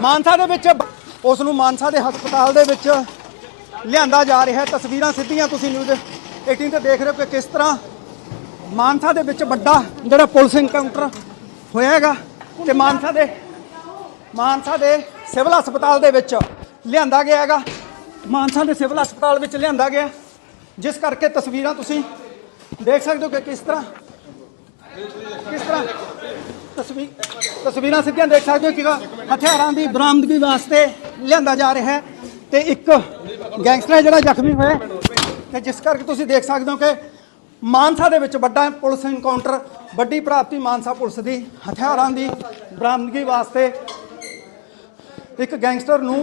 ਮਾਨਸਾ ਦੇ ਵਿੱਚ ਉਸ ਨੂੰ ਮਾਨਸਾ ਦੇ ਹਸਪਤਾਲ ਦੇ ਵਿੱਚ ਲਿਆਂਦਾ ਜਾ ਰਿਹਾ ਤਸਵੀਰਾਂ ਸਿੱਧੀਆਂ ਤੁਸੀਂ ਨਿਊਜ਼ 18 ਤੇ ਦੇਖ ਰਹੇ ਹੋ ਕਿ ਕਿਸ ਤਰ੍ਹਾਂ ਮਾਨਸਾ ਦੇ ਵਿੱਚ ਵੱਡਾ ਜਿਹੜਾ ਪੁਲਿਸ ਇਨਕਾਊਂਟਰ ਹੋਇਆ ਹੈਗਾ ਤੇ ਮਾਨਸਾ ਦੇ ਮਾਨਸਾ ਦੇ ਸਿਵਲ ਹਸਪਤਾਲ ਦੇ ਵਿੱਚ ਲਿਆਂਦਾ ਗਿਆ ਹੈਗਾ। ਮਾਨਸਾ ਦੇ ਸਿਵਲ ਹਸਪਤਾਲ ਵਿੱਚ ਲਿਆਂਦਾ ਗਿਆ। ਜਿਸ ਕਰਕੇ ਤਸਵੀਰਾਂ ਤੁਸੀਂ ਦੇਖ ਸਕਦੇ ਹੋ ਕਿ ਕਿਸ ਤਰ੍ਹਾਂ ਕਿਸ ਤਰ੍ਹਾਂ ਤਸਵੀਰ ਤਸਵੀਰਾਂ ਸਿੱਧੀਆਂ ਦੇਖ ਸਕਦੇ ਹੋ ਕਿ ਹਥਿਆਰਾਂ ਦੀ ਬਰਾਮਦਗੀ ਵਾਸਤੇ ਲਿਆਂਦਾ ਜਾ ਰਿਹਾ ਹੈ। ਤੇ ਇੱਕ ਗੈਂਗਸਟਰ ਹੈ ਜਿਹੜਾ ਜ਼ਖਮੀ ਹੋਇਆ ਹੈ। ਤੇ ਜਿਸ ਕਰਕੇ ਤੁਸੀਂ ਦੇਖ ਸਕਦੇ ਹੋ ਕਿ ਮਾਨਸਾ ਦੇ ਵਿੱਚ ਵੱਡਾ ਪੁਲਿਸ ਇਨਕਾਊਂਟਰ ਵੱਡੀ ਪ੍ਰਾਪਤੀ ਮਾਨਸਾ ਪੁਲਿਸ ਦੀ ਹਥਿਆਰਾਂ ਦੀ ਬਰਾਮਦਗੀ ਵਾਸਤੇ ਇੱਕ ਗੈਂਗਸਟਰ ਨੂੰ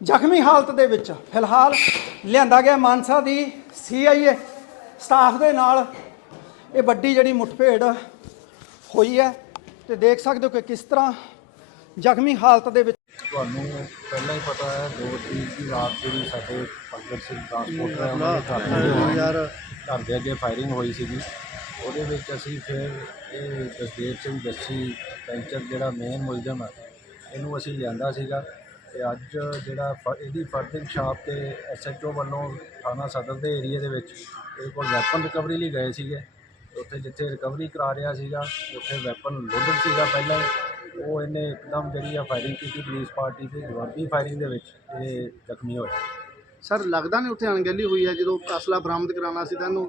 ਜ਼ਖਮੀ ਹਾਲਤ ਦੇ ਵਿੱਚ ਫਿਲਹਾਲ ਲਿਆਂਦਾ ਗਿਆ ਮਾਨਸਾ ਦੀ ਸੀਆਈਏ ਸਟਾਫ ਦੇ ਨਾਲ। ਇਹ ਵੱਡੀ ਜਿਹੜੀ ਮੁੱਠਭੇੜ ਹੋਈ ਹੈ ਤੇ ਦੇਖ ਸਕਦੇ ਹੋ ਕਿ ਕਿਸ ਤਰ੍ਹਾਂ ਜ਼ਖਮੀ ਹਾਲਤ ਦੇ ਵਿੱਚ ਤੁਹਾਨੂੰ ਪਹਿਲਾਂ ਹੀ ਪਤਾ ਹੈ ਦੋ ਤਰੀਕ ਦੀ ਰਾਤ ਜਿਹੜੀ ਸਾਡੇ ਪੰਕਜ ਸਿੰਘ ਟਰਾਂਸਪੋਰਟਰ ਹੈ ਉਹਨਾਂ ਦੇ ਘਰ ਦੇ ਯਾਰ। ਘਰ ਦੇ ਅੱਗੇ ਫਾਇਰਿੰਗ ਹੋਈ ਸੀਗੀ। ਉਹਦੇ ਵਿੱਚ ਅਸੀਂ ਫਿਰ ਇਹ ਜਸਦੇਵ ਸਿੰਘ ਜੱਸੀ ਪੈਂਚਰ ਜਿਹੜਾ ਮੇਨ ਮੁਲਜ਼ਮ ਹੈ ਇਹਨੂੰ ਅਸੀਂ ਲਿਆਂਦਾ ਸੀਗਾ ਤੇ ਅੱਜ ਜਿਹੜਾ ਫ- ਇਹਦੀ ਫਰਦਿੰਗ ਸ਼ਾਪ ਤੇ ਐਸਐਚਓ ਵੱਲੋਂ ਥਾਣਾ ਸਦਰ ਦੇ ਏਰੀਆ ਦੇ ਵਿੱਚ ਇਹਦੇ ਕੋਲ ਵੈਪਨ ਰਿਕਵਰੀ ਲਈ ਗਏ ਸੀਗੇ ਉੱਥੇ ਜਿੱਥੇ ਰਿਕਵਰੀ ਕਰਾ ਰਿਹਾ ਸੀਗਾ, ਉੱਥੇ ਵੈਪਨ ਲੋਡਡ ਸੀਗਾ ਪਹਿਲਾਂ ਹੀ। ਉਹ ਇਹਨੇ ਇੱਕਦਮ ਜਿਹੜੀ ਆ ਫਾਇਰਿੰਗ ਕੀਤੀ, ਪੁਲਿਸ ਪਾਰਟੀ ਤੇ ਜਵਾਬੀ ਫਾਇਰਿੰਗ ਦੇ ਵਿੱਚ ਇਹ ਜ਼ਖਮੀ ਹੋਇਆ ਸਰ ਲੱਗਦਾ ਨਹੀਂ ਉੱਥੇ ਅਣਗਹਿਲੀ ਹੋਈ ਹੈ ਜਦੋਂ ਅਸਲਾ ਬਰਾਮਦ ਕਰਾਉਣਾ ਸੀ ਤਾਂ ਇਹਨੂੰ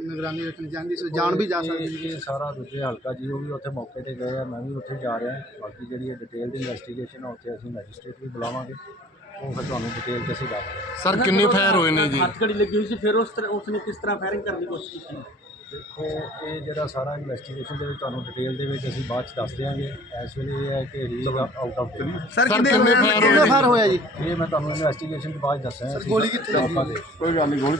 ਨਿਗਰਾਨੀ ਰੱਖਣੀ ਚਾਹੀਦੀ ਸੀ ਜਾਨ ਵੀ ਜਾ ਸਕਦੀ ਸੀ। ਇਹ ਸਾਰਾ ਦੂਜੇ ਹਲਕਾ ਜੀ ਉਹ ਵੀ ਉੱਥੇ ਮੌਕੇ ਤੇ ਗਏ ਆ ਮੈਂ ਵੀ ਉੱਥੇ ਜਾ ਰਿਹਾ ਬਾਕੀ ਜਿਹੜੀ ਡਿਟੇਲ ਦੀ ਇਨਵੈਸਟੀਗੇਸ਼ਨ ਆ ਉੱਥੇ ਅਸੀਂ ਮੈਜਿਸਟ੍ਰੇਟ ਵੀ ਬੁਲਾਵਾਂਗੇ ਉਹ ਫਿਰ ਤੁਹਾਨੂੰ ਡਿਟੇਲ ਚ ਅਸੀਂ ਦੱਸ ਸਰ ਕਿੰਨੇ ਫਾਇਰ ਹੋਏ ਨੇ ਜੀ? ਹੱਥਕੜੀ ਲੱਗੀ ਹੋਈ ਸੀ ਫਿਰ ਉਸ ਤਰ੍ਹਾਂ ਉਸਨੇ ਕਿਸ ਤਰ੍ਹਾਂ ਫਾਇਰਿੰਗ ਕਰਨ ਦੀ ਕੋਸ਼ਿਸ਼ ਕੀਤੀ? ਦੇਖੋ ਇਹ ਜਿਹੜਾ ਸਾਰਾ ਇਨਵੈਸਟੀਗੇਸ਼ਨ ਦੇ ਵਿੱਚ ਤੁਹਾਨੂੰ ਡਿਟੇਲ ਦੇ ਵਿੱਚ ਅਸੀਂ ਬਾਅਦ ਚ ਦੱਸ ਦਿਆਂਗੇ ਇਸ ਵੇਲੇ ਇਹ ਹੈ ਕਿ ਹੀ ਆਊਟ ਆਫ ਸਰ ਕਿੰਨੇ ਫਾਇਰ ਹੋਏ ਕਿੰਨਾ ਫਾਰ ਹੋਇਆ ਜੀ ਇਹ ਮੈਂ ਤੁਹਾਨੂੰ ਇਨਵੈਸਟੀਗੇਸ਼ਨ ਤੋਂ ਬਾਅਦ ਦੱਸਾਂਗਾ ਗੋਲੀ ਕਿੱਥੇ ਲੱਗੀ? ਕੋਈ ਗੱਲ ਨਹੀਂ ਗੋਲੀ